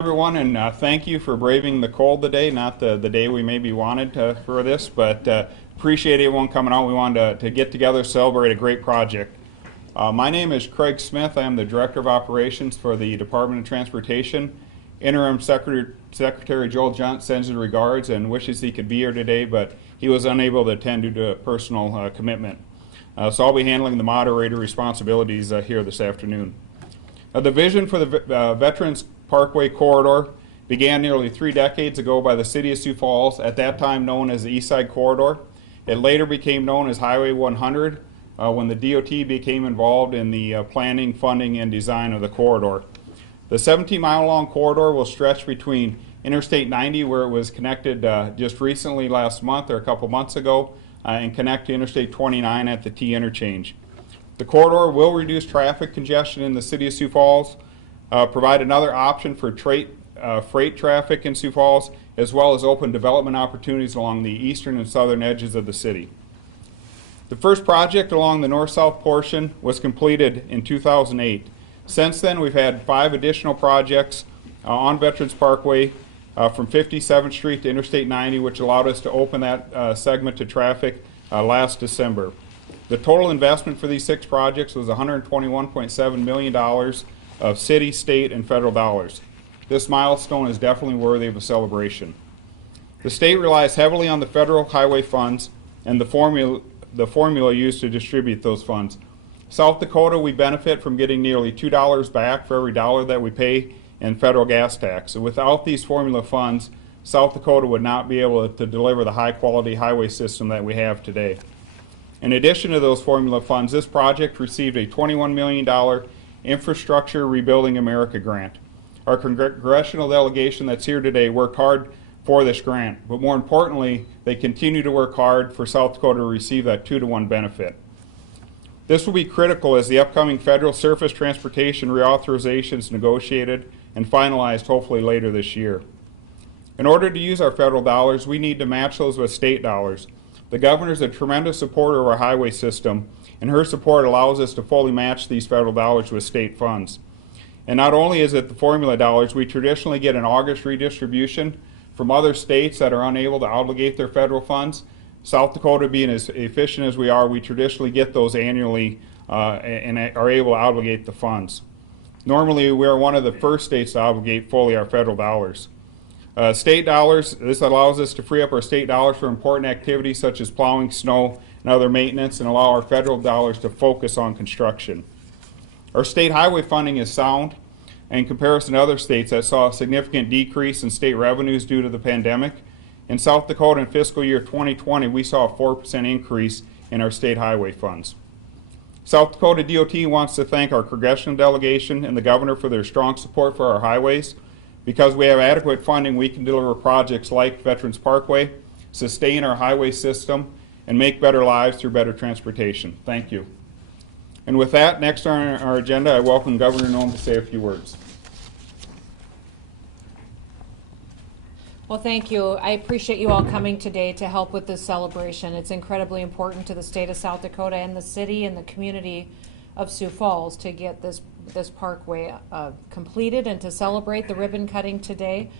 Everyone, and thank you for braving the cold today. Not the day we maybe wanted for this, but appreciate everyone coming out. We wanted to get together, celebrate a great project. My name is Craig Smith. I am the Director of Operations for the Department of Transportation. Interim Secretary Joel Junt sends his regards and wishes he could be here today, but he was unable to attend due to a personal commitment. So I'll be handling the moderator responsibilities here this afternoon. The vision for the Veterans Parkway corridor began nearly 3 decades ago by the City of Sioux Falls, at that time known as the East Side Corridor. It later became known as Highway 100 when the DOT became involved in the planning, funding, and design of the corridor. The 17-mile-long corridor will stretch between Interstate 90, where it was connected just recently last month or a couple months ago, and connect to Interstate 29 at the T interchange. The corridor will reduce traffic congestion in the City of Sioux Falls, provide another option for freight traffic in Sioux Falls, as well as open development opportunities along the eastern and southern edges of the city. The first project along the north-south portion was completed in 2008. Since then, we've had 5 additional projects on Veterans Parkway from 57th Street to Interstate 90, which allowed us to open that segment to traffic last December. The total investment for these 6 projects was $121.7 million of city, state, and federal dollars. This milestone is definitely worthy of a celebration. The state relies heavily on the federal highway funds and the formula used to distribute those funds. South Dakota, we benefit from getting nearly $2 back for every dollar that we pay in federal gas tax. And without these formula funds, South Dakota would not be able to deliver the high-quality highway system that we have today. In addition to those formula funds, this project received a $21 million Infrastructure Rebuilding America grant. Our congressional delegation that's here today worked hard for this grant, but more importantly, they continue to work hard for South Dakota to receive that 2-to-1 benefit. This will be critical as the upcoming federal surface transportation reauthorization is negotiated and finalized hopefully later this year. In order to use our federal dollars, we need to match those with state dollars. The governor is a tremendous supporter of our highway system, and her support allows us to fully match these federal dollars with state funds. And not only is it the formula dollars, we traditionally get an August redistribution from other states that are unable to obligate their federal funds. South Dakota, being as efficient as we are, we traditionally get those annually and are able to obligate the funds. Normally, we are one of the first states to obligate fully our federal dollars. State dollars, this allows us to free up our state dollars for important activities such as plowing, snow, and other maintenance, and allow our federal dollars to focus on construction. Our state highway funding is sound in comparison to other states that saw a significant decrease in state revenues due to the pandemic. In South Dakota in fiscal year 2020, we saw a 4% increase in our state highway funds. South Dakota DOT wants to thank our congressional delegation and the governor for their strong support for our highways. Because we have adequate funding, we can deliver projects like Veterans Parkway, sustain our highway system, and make better lives through better transportation. Thank you. And with that, next on our agenda, I welcome Governor Nolan to say a few words. Well, thank you. I appreciate you all coming today to help with this celebration. It's incredibly important to the state of South Dakota and the city and the community of Sioux Falls to get this parkway completed and to celebrate the ribbon cutting today.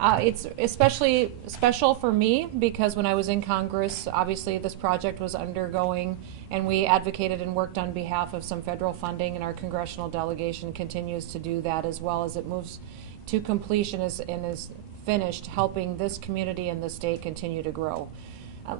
It's especially special for me because when I was in Congress, obviously this project was undergoing, and we advocated and worked on behalf of some federal funding, and our congressional delegation continues to do that as well as it moves to completion and is finished, helping this community and the state continue to grow.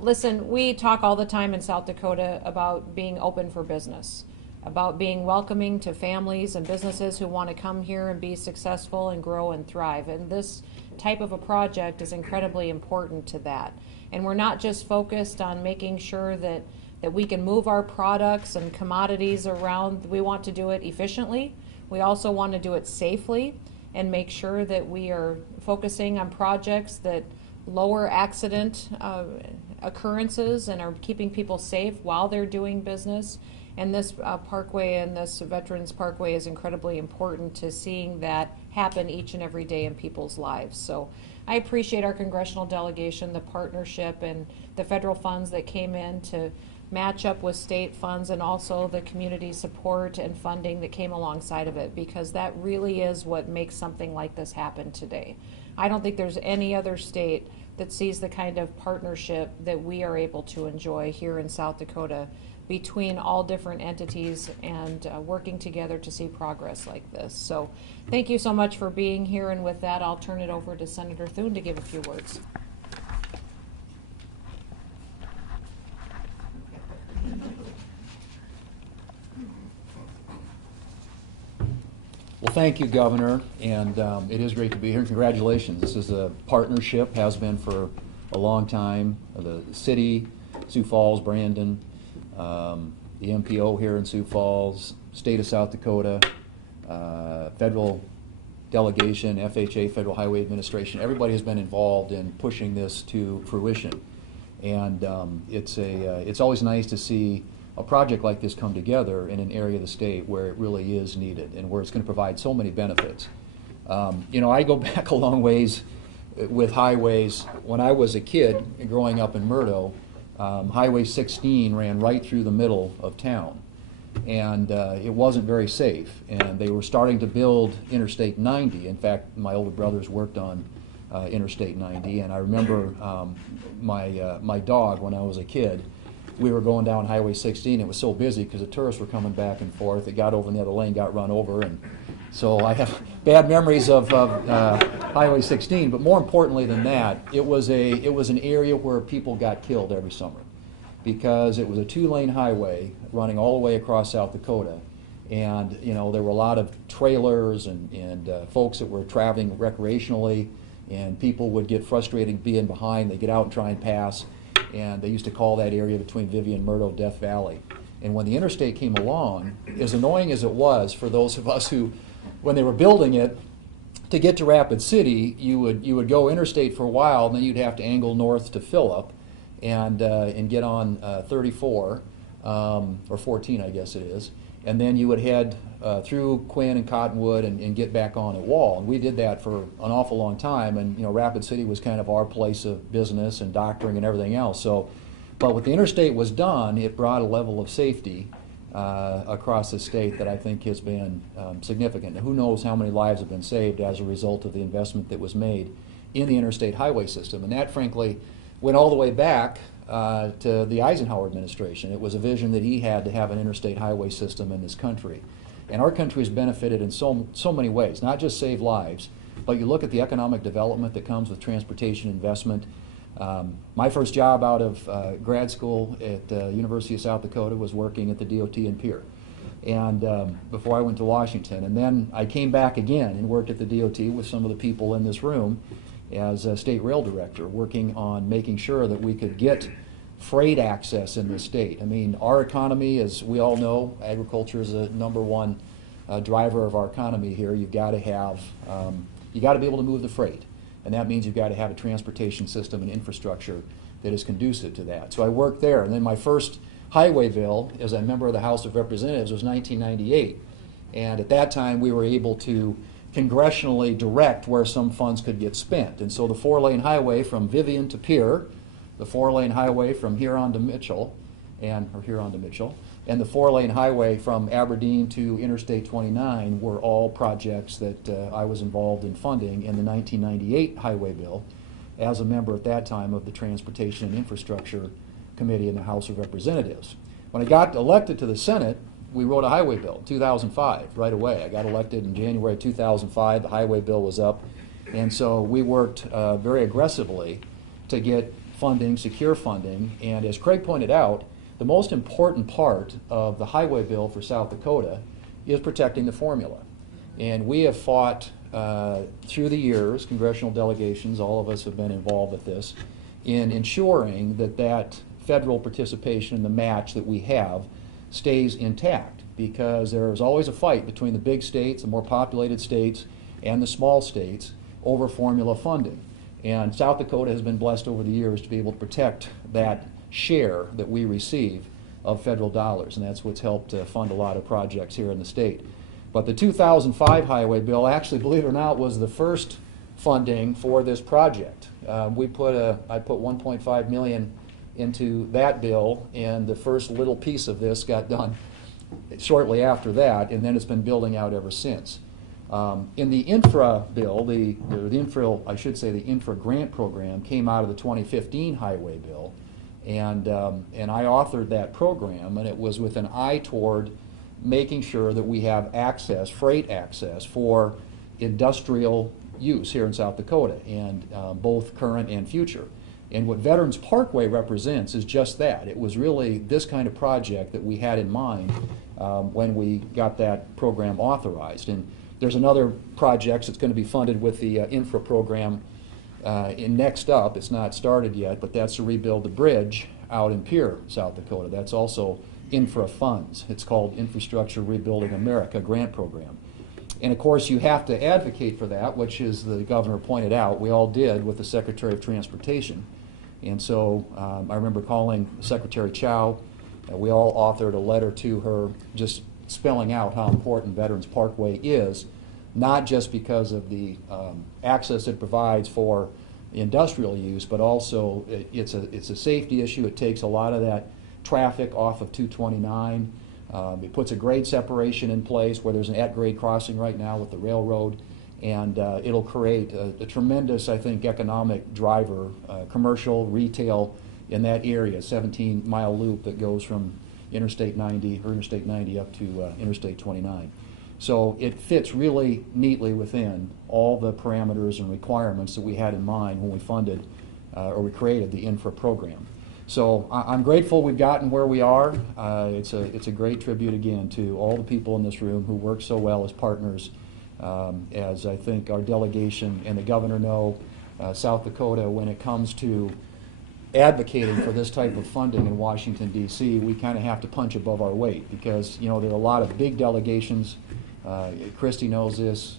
Listen, we talk all the time in South Dakota about being open for business, about being welcoming to families and businesses who want to come here and be successful and grow and thrive. And this type of a project is incredibly important to that. And we're not just focused on making sure that we can move our products and commodities around. We want to do it efficiently. We also want to do it safely and make sure that we are focusing on projects that lower accident occurrences and are keeping people safe while they're doing business. And this parkway and this Veterans Parkway is incredibly important to seeing that happen each and every day in people's lives. So I appreciate our congressional delegation, the partnership, and the federal funds that came in to match up with state funds and also the community support and funding that came alongside of it, because that really is what makes something like this happen today. I don't think there's any other state that sees the kind of partnership that we are able to enjoy here in South Dakota between all different entities and working together to see progress like this. So thank you so much for being here, and with that I'll turn it over to Senator Thune to give a few words. Well, thank you, Governor, and it is great to be here. Congratulations. This is a partnership, has been for a long time. The city, Sioux Falls, Brandon, the MPO here in Sioux Falls, state of South Dakota, federal delegation, FHA, Federal Highway Administration. Everybody has been involved in pushing this to fruition. And it's always nice to see a project like this come together in an area of the state where it really is needed and where it's going to provide so many benefits. You know, I go back a long ways with highways. When I was a kid growing up in Murdo, Highway 16 ran right through the middle of town, and it wasn't very safe, and they were starting to build Interstate 90. In fact, my older brothers worked on Interstate 90, and I remember my dog, when I was a kid, we were going down Highway 16. It was so busy because the tourists were coming back and forth. It got over in the other lane, got run over, and so I have bad memories of Highway 16. But more importantly than that, it was an area where people got killed every summer because it was a 2-lane highway running all the way across South Dakota, and you know there were a lot of trailers and folks that were traveling recreationally, and people would get frustrated being behind. They get out and try and pass. And they used to call that area between Vivian and Murdo Death Valley. And when the interstate came along, as annoying as it was for those of us who, when they were building it, to get to Rapid City, you would go interstate for a while, and then you'd have to angle north to Phillip and get on 34, or 14, I guess it is. And then you would head through Quinn and Cottonwood and get back on at Wall. And we did that for an awful long time, and you know, Rapid City was kind of our place of business and doctoring and everything else. So, but when the interstate was done, it brought a level of safety across the state that I think has been significant. Now, who knows how many lives have been saved as a result of the investment that was made in the interstate highway system. And that, frankly, went all the way back to the Eisenhower administration. It was a vision that he had to have an interstate highway system in this country. And our country has benefited in so many ways, not just save lives, but you look at the economic development that comes with transportation investment. My first job out of grad school at University of South Dakota was working at the DOT in Pierre, and before I went to Washington. And then I came back again and worked at the DOT with some of the people in this room as a state rail director, working on making sure that we could get freight access in the state. I mean, our economy, as we all know, agriculture is the #1 driver of our economy here. You've got to have, you got to be able to move the freight, and that means you've got to have a transportation system and infrastructure that is conducive to that. So I worked there, and then my first highway bill as a member of the House of Representatives was 1998, and at that time we were able to congressionally direct where some funds could get spent. And so the 4-lane highway from Vivian to Pierre, the 4-lane highway from Huron to Mitchell, and the 4-lane highway from Aberdeen to Interstate 29 were all projects that I was involved in funding in the 1998 highway bill as a member at that time of the Transportation and Infrastructure Committee in the House of Representatives. When I got elected to the Senate, we wrote a highway bill in 2005 right away. I got elected in January 2005. The highway bill was up, and so we worked very aggressively to get funding, secure funding. And as Craig pointed out, the most important part of the highway bill for South Dakota is protecting the formula. And we have fought through the years, congressional delegations, all of us have been involved with this, in ensuring that that federal participation in the match that we have stays intact, because there is always a fight between the big states, the more populated states, and the small states over formula funding. And South Dakota has been blessed over the years to be able to protect that share that we receive of federal dollars, and that's what's helped fund a lot of projects here in the state. But the 2005 highway bill, actually, believe it or not, was the first funding for this project. I put $1.5 million into that bill, and the first little piece of this got done shortly after that, and then it's been building out ever since. In the infra bill, the infra grant program came out of the 2015 highway bill, and I authored that program, and it was with an eye toward making sure that we have access, freight access, for industrial use here in South Dakota, and both current and future. And what Veterans Parkway represents is just that. It was really this kind of project that we had in mind when we got that program authorized. And there's another project that's going to be funded with the infra program next up. It's not started yet, but that's to rebuild the bridge out in Pierre, South Dakota. That's also infra funds. It's called Infrastructure Rebuilding America grant program. And of course, you have to advocate for that, which, as the governor pointed out, we all did with the Secretary of Transportation. And so I remember calling Secretary Chow. We all authored a letter to her just spelling out how important Veterans Parkway is, not just because of the access it provides for industrial use, but also it's a safety issue. It takes a lot of that traffic off of 229. It puts a grade separation in place where there's an at-grade crossing right now with the railroad, and it'll create a tremendous, I think, economic driver, commercial, retail in that area, 17-mile loop that goes from Interstate 90 up to Interstate 29. So it fits really neatly within all the parameters and requirements that we had in mind when we funded or we created the infra program. So I'm grateful we've gotten where we are. It's a great tribute again to all the people in this room who work so well as partners. As I think our delegation and the governor know, South Dakota, when it comes to advocating for this type of funding in Washington, D.C., we kind of have to punch above our weight because, you know, there are a lot of big delegations. Christy knows this,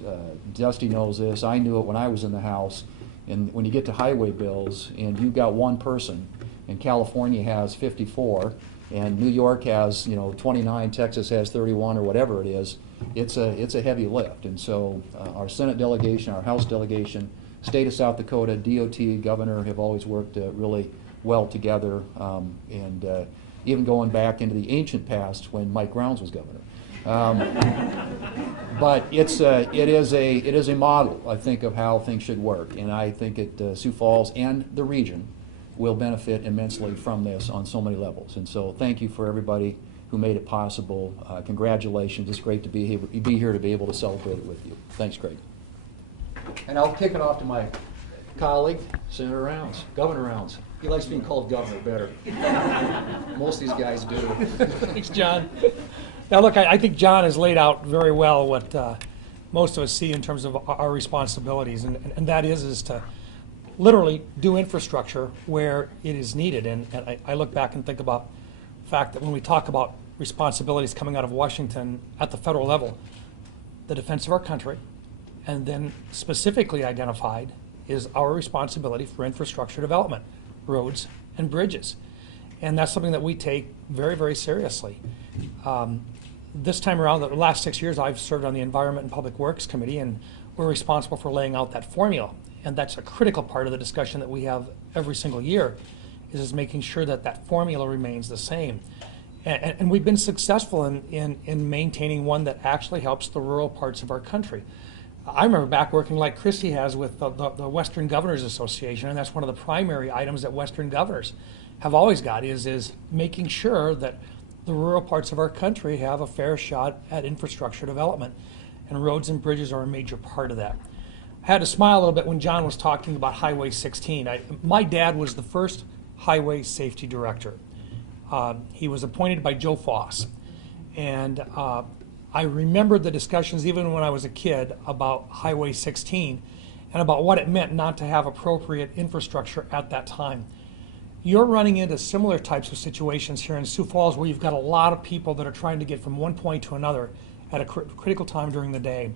Dusty knows this, I knew it when I was in the House. And when you get to highway bills and you've got one person, and California has 54, and New York has 29, Texas has 31 or whatever it is, it's a heavy lift. And so our Senate delegation, our House delegation, State of South Dakota, DOT, Governor have always worked really well together, and even going back into the ancient past when Mike Rounds was governor. But it is a model, I think, of how things should work, and I think Sioux Falls and the region will benefit immensely from this on so many levels. And so thank you for everybody who made it possible. Congratulations. It's great to be here to be able to celebrate it with you. Thanks, Craig. And I'll kick it off to my colleague, Senator Rounds, Governor Rounds. He likes being called governor better. Most of these guys do. Thanks, John. Now, look, I think John has laid out very well what most of us see in terms of our responsibilities, and that is to literally do infrastructure where it is needed. And I look back and think about the fact that when we talk about responsibilities coming out of Washington at the federal level, the defense of our country, and then specifically identified is our responsibility for infrastructure development, roads and bridges. And that's something that we take very, very seriously. This time around, the last 6 years, I've served on the Environment and Public Works Committee, and we're responsible for laying out that formula. And that's a critical part of the discussion that we have every single year, is making sure that that formula remains the same. And we've been successful in maintaining one that actually helps the rural parts of our country. I remember back working like Christy has with the Western Governors Association, and that's one of the primary items that Western governors have always got is making sure that the rural parts of our country have a fair shot at infrastructure development, and roads and bridges are a major part of that. I had to smile a little bit when John was talking about Highway 16. My dad was the first highway safety director. He was appointed by Joe Foss, and I remembered the discussions even when I was a kid about Highway 16 and about what it meant not to have appropriate infrastructure at that time. You're running into similar types of situations here in Sioux Falls where you've got a lot of people that are trying to get from one point to another at a critical time during the day.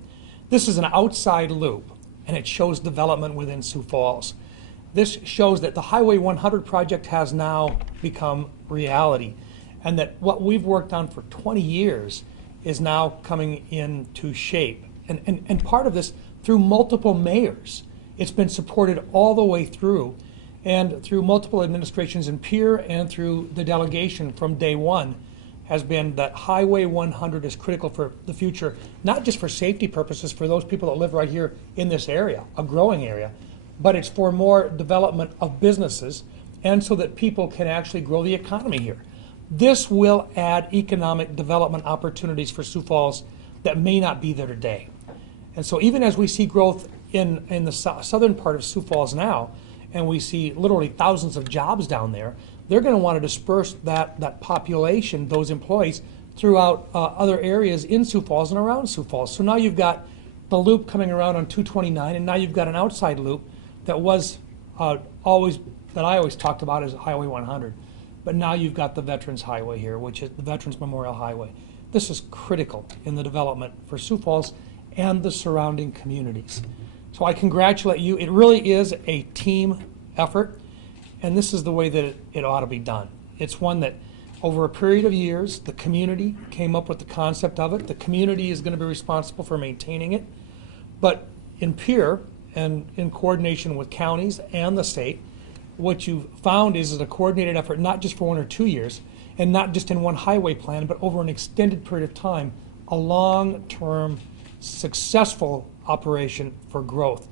This is an outside loop, and it shows development within Sioux Falls. This shows that the Highway 100 project has now become reality, and that what we've worked on for 20 years is now coming into shape. And part of this through multiple mayors. It's been supported all the way through. and through multiple administrations in Pierre and through the delegation from day one, has been that Highway 100 is critical for the future, not just for safety purposes for those people that live right here in this area, a growing area, but it's for more development of businesses and so that people can actually grow the economy here. This will add economic development opportunities for Sioux Falls that may not be there today. And so even as we see growth in the southern part of Sioux Falls now, and we see literally thousands of jobs down there, they're going to want to disperse that population, those employees, throughout other areas in Sioux Falls and around Sioux Falls. So now you've got the loop coming around on 229, and now you've got an outside loop that was I always talked about as Highway 100. But now you've got the Veterans Highway here, which is the Veterans Memorial Highway. This is critical in the development for Sioux Falls and the surrounding communities. So I congratulate you. It really is a team effort, and this is the way that it ought to be done. It's one that over a period of years, the community came up with the concept of it. The community is going to be responsible for maintaining it. But in Pierre and in coordination with counties and the state, what you've found is a coordinated effort, not just for 1 or 2 years, and not just in one highway plan, but over an extended period of time, a long-term, successful operation for growth.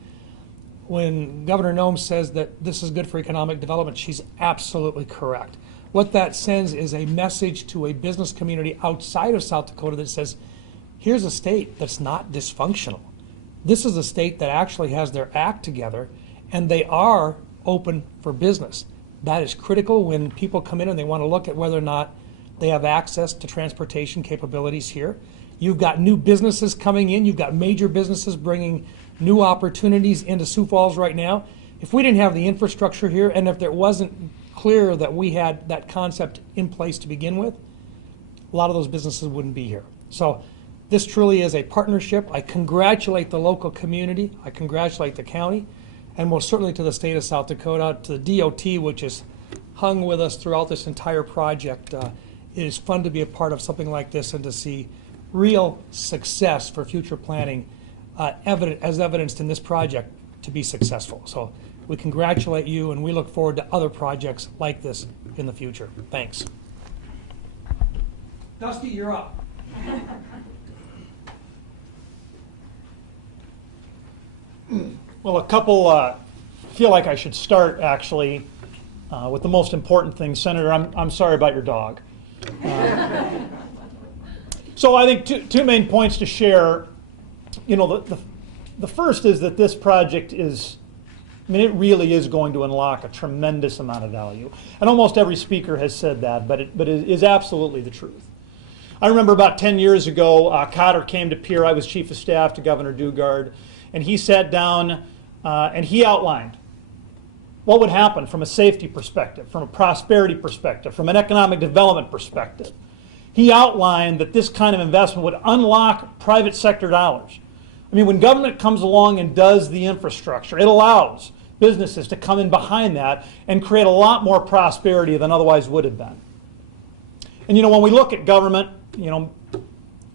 When Governor Noem says that this is good for economic development, she's absolutely correct. What that sends is a message to a business community outside of South Dakota that says, here's a state that's not dysfunctional. This is a state that actually has their act together, and they are open for business. That is critical when people come in and they want to look at whether or not they have access to transportation capabilities here. You've got new businesses coming in. You've got major businesses bringing new opportunities into Sioux Falls right now. If we didn't have the infrastructure here, and if it wasn't clear that we had that concept in place to begin with, a lot of those businesses wouldn't be here. So this truly is a partnership. I congratulate the local community. I congratulate the county, and most certainly to the state of South Dakota, to the DOT, which has hung with us throughout this entire project. It is fun to be a part of something like this and to see real success for future planning as evidenced in this project to be successful. So we congratulate you, and we look forward to other projects like this in the future. Thanks. Dusty, you're up. Well, a couple feel like I should start actually with the most important thing. Senator, I'm sorry about your dog. So I think two main points to share. You know, the first is that this project is, I mean, it really is going to unlock a tremendous amount of value. And almost every speaker has said that, but it is absolutely the truth. I remember about 10 years ago, Cotter came to Pierre. I was chief of staff to Governor Dugard, and he sat down and he outlined what would happen from a safety perspective, from a prosperity perspective, from an economic development perspective. He outlined that this kind of investment would unlock private sector dollars. I mean, when government comes along and does the infrastructure, it allows businesses to come in behind that and create a lot more prosperity than otherwise would have been. And you know, when we look at government, you know,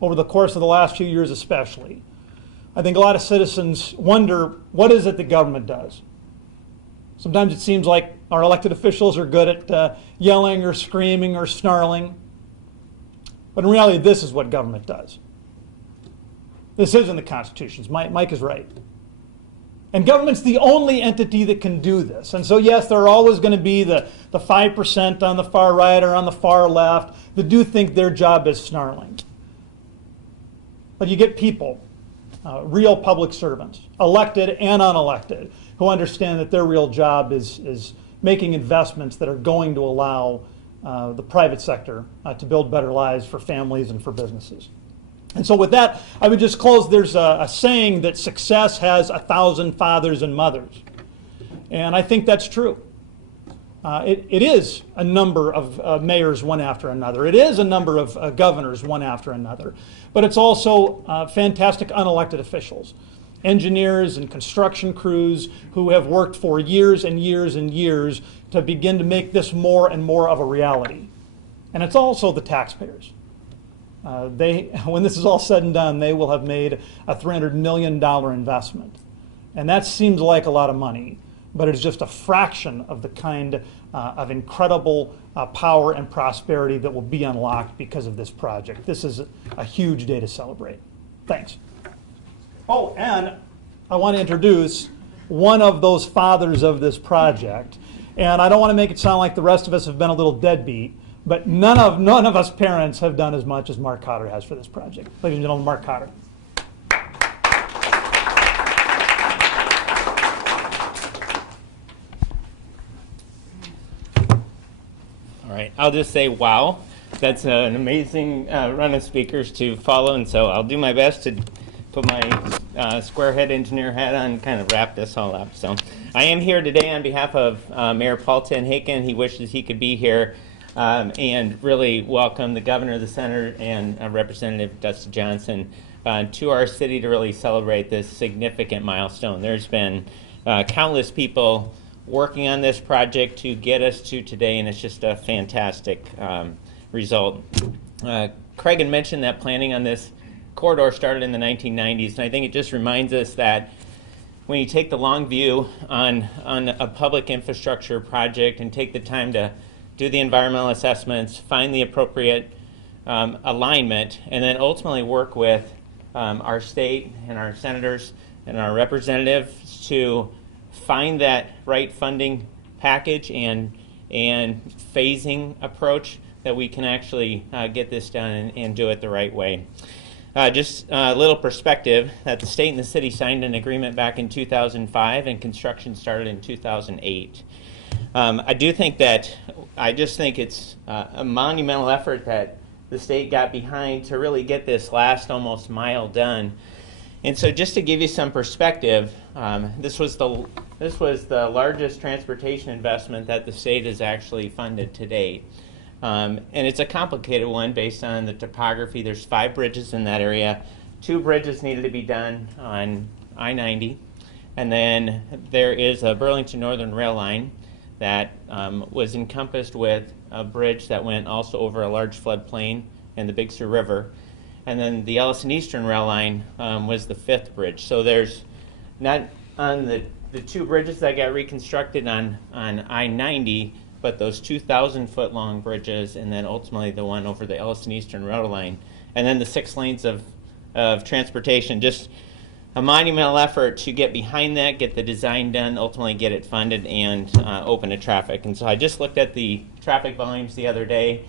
over the course of the last few years especially, I think a lot of citizens wonder, what is it that government does? Sometimes it seems like our elected officials are good at yelling or screaming or snarling. But in reality, this is what government does. This is in the Constitution. Mike is right. And government's the only entity that can do this. And so yes, there are always going to be the 5% on the far right or on the far left that do think their job is snarling. But you get people, real public servants, elected and unelected, who understand that their real job is making investments that are going to allow the private sector to build better lives for families and for businesses. And so with that, I would just close. There's a saying that success has 1,000 fathers and mothers. And I think that's true. It is a number of mayors one after another. It is a number of governors one after another. But it's also fantastic unelected officials, engineers and construction crews who have worked for years and years and years to begin to make this more and more of a reality. And it's also the taxpayers. When this is all said and done, they will have made a $300 million investment. And that seems like a lot of money. but it is just a fraction of the kind of incredible power and prosperity that will be unlocked because of this project. This is a huge day to celebrate. Thanks. Oh, and I want to introduce one of those fathers of this project. And I don't want to make it sound like the rest of us have been a little deadbeat, but none of us parents have done as much as Mark Cotter has for this project. Ladies and gentlemen, Mark Cotter. All right, I'll just say wow. That's an amazing run of speakers to follow, and so I'll do my best to put my square-head engineer hat on and kind of wrap this all up. So I am here today on behalf of Mayor Paul Tenhaken. He wishes he could be here, and really welcome the governor, the senator, and Representative Dusty Johnson to our city to really celebrate this significant milestone. There's been countless people working on this project to get us to today, and it's just a fantastic result. Craig had mentioned that planning on this corridor started in the 1990s, and I think it just reminds us that when you take the long view on a public infrastructure project and take the time to do the environmental assessments, find the appropriate alignment, and then ultimately work with our state and our senators and our representatives to find that right funding package and phasing approach that we can actually get this done and do it the right way. Just a little perspective that the state and the city signed an agreement back in 2005 and construction started in 2008. I just think it's a monumental effort that the state got behind to really get this last almost mile done. And so just to give you some perspective, this was the largest transportation investment that the state has actually funded to date. And it's a complicated one based on the topography. There's 5 bridges in that area. 2 bridges needed to be done on I-90. And then there is a Burlington Northern Rail line that was encompassed with a bridge that went also over a large floodplain and the Big Sur River. And then the Ellison Eastern Rail line was the 5th bridge. So there's not on the 2 bridges that got reconstructed on I-90, but those 2,000-foot long bridges, and then ultimately the one over the Ellison Eastern Rail line, and then the 6 lanes of transportation. Just a monumental effort to get behind that, get the design done, ultimately get it funded, and open to traffic. And so I just looked at the traffic volumes the other day.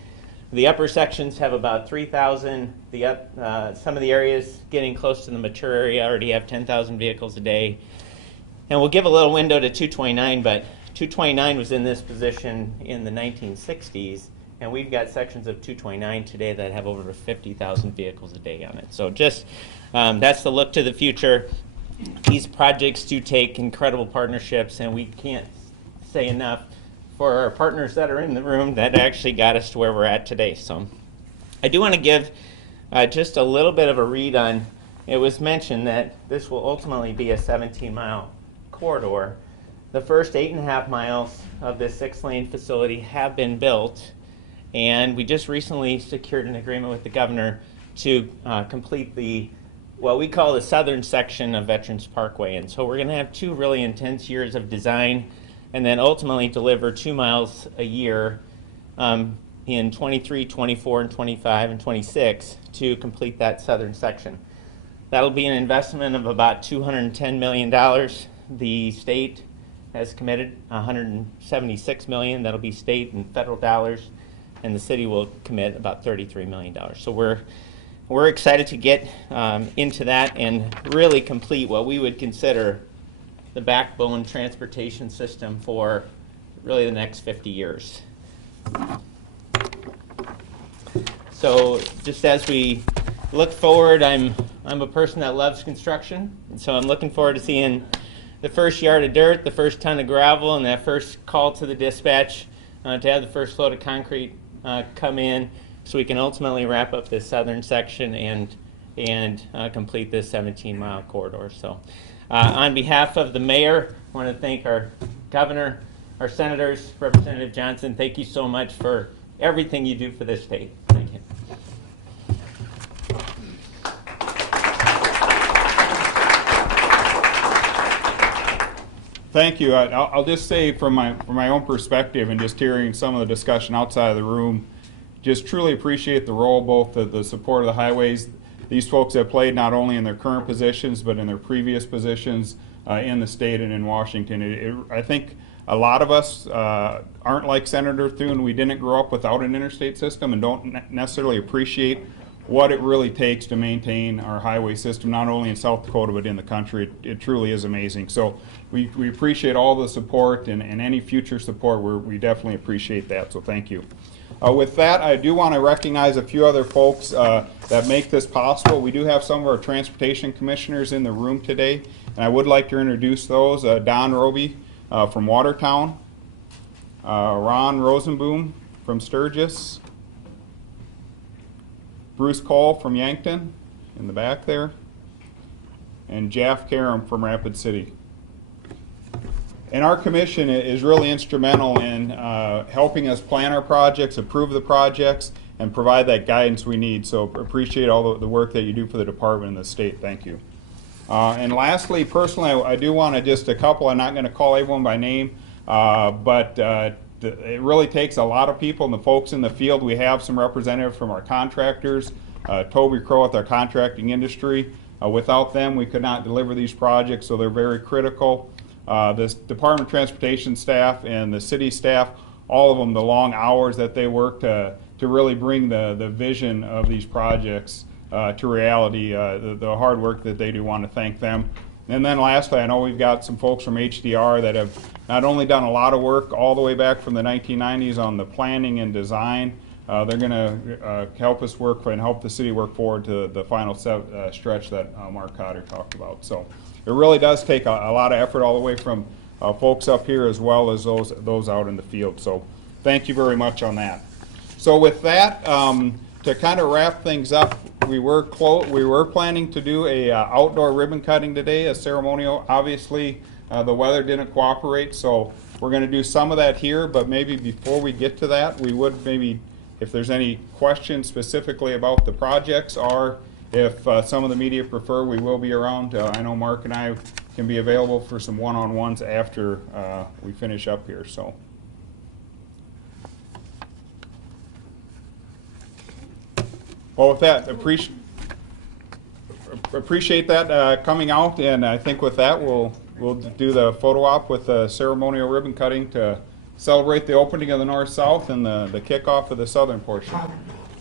The upper sections have about 3,000. Some of the areas getting close to the mature area already have 10,000 vehicles a day. And we'll give a little window to 229, but 229 was in this position in the 1960s, and we've got sections of 229 today that have over 50,000 vehicles a day on it. So just that's the look to the future. These projects do take incredible partnerships, and we can't say enough for our partners that are in the room that actually got us to where we're at today. So I do want to give just a little bit of a read on, it was mentioned that this will ultimately be a 17-mile corridor. The first 8.5 miles of this 6-lane facility have been built, and we just recently secured an agreement with the governor to complete what we call the southern section of Veterans Parkway. And so we're going to have 2 really intense years of design, and then ultimately deliver 2 miles a year in 23, 24, and 25, and 26 to complete that southern section. That'll be an investment of about $210 million. The state has committed $176 million. That'll be state and federal dollars, and the city will commit about $33 million. So we're excited to get into that and really complete what we would consider the backbone transportation system for really the next 50 years. So just as we look forward, I'm a person that loves construction, and so I'm looking forward to seeing the first yard of dirt, the first ton of gravel, and that first call to the dispatch to have the first load of concrete come in, so we can ultimately wrap up this southern section and complete this 17-mile corridor. So on behalf of the mayor, I want to thank our governor, our senators, Representative Johnson. Thank you so much for everything you do for this state. Thank you. Thank you. I'll just say from my own perspective and just hearing some of the discussion outside of the room, just truly appreciate the role, both the support of the highways. These folks have played not only in their current positions, but in their previous positions in the state and in Washington. I think a lot of us aren't like Senator Thune. We didn't grow up without an interstate system and don't necessarily appreciate what it really takes to maintain our highway system, not only in South Dakota, but in the country. It truly is amazing. So we appreciate all the support and any future support. We definitely appreciate that, so thank you. With that, I do want to recognize a few other folks that make this possible. We do have some of our transportation commissioners in the room today, and I would like to introduce those. Don Roby from Watertown, Ron Rosenboom from Sturgis, Bruce Cole from Yankton in the back there, and Jeff Karam from Rapid City. And our commission is really instrumental in helping us plan our projects, approve the projects, and provide that guidance we need. So appreciate all the work that you do for the department and the state. Thank you. And lastly, personally, I do want to just a couple, I'm not going to call everyone by name, but it really takes a lot of people and the folks in the field. We have some representatives from our contractors, Toby Crow with our contracting industry. Without them, we could not deliver these projects, so they're very critical. The Department of Transportation staff and the city staff, all of them, the long hours that they work to really bring the vision of these projects to reality, the hard work that they do, want to thank them. And then lastly, I know we've got some folks from HDR that have not only done a lot of work all the way back from the 1990s on the planning and design, they're going to help us work and help the city work forward to the final stretch that Mark Cotter talked about. So it really does take a lot of effort all the way from folks up here as well as those out in the field. So thank you very much on that. So with that, to kind of wrap things up, we were planning to do a outdoor ribbon cutting today, a ceremonial. Obviously, the weather didn't cooperate, so we're going to do some of that here. But maybe before we get to that, we would maybe, if there's any questions specifically about the projects, or if some of the media prefer, we will be around. I know Mark and I can be available for some one-on-ones after we finish up here. So. Well, with that, appreciate that coming out, and I think with that we'll do the photo op with the ceremonial ribbon cutting to celebrate the opening of the north-south and the kickoff of the southern portion.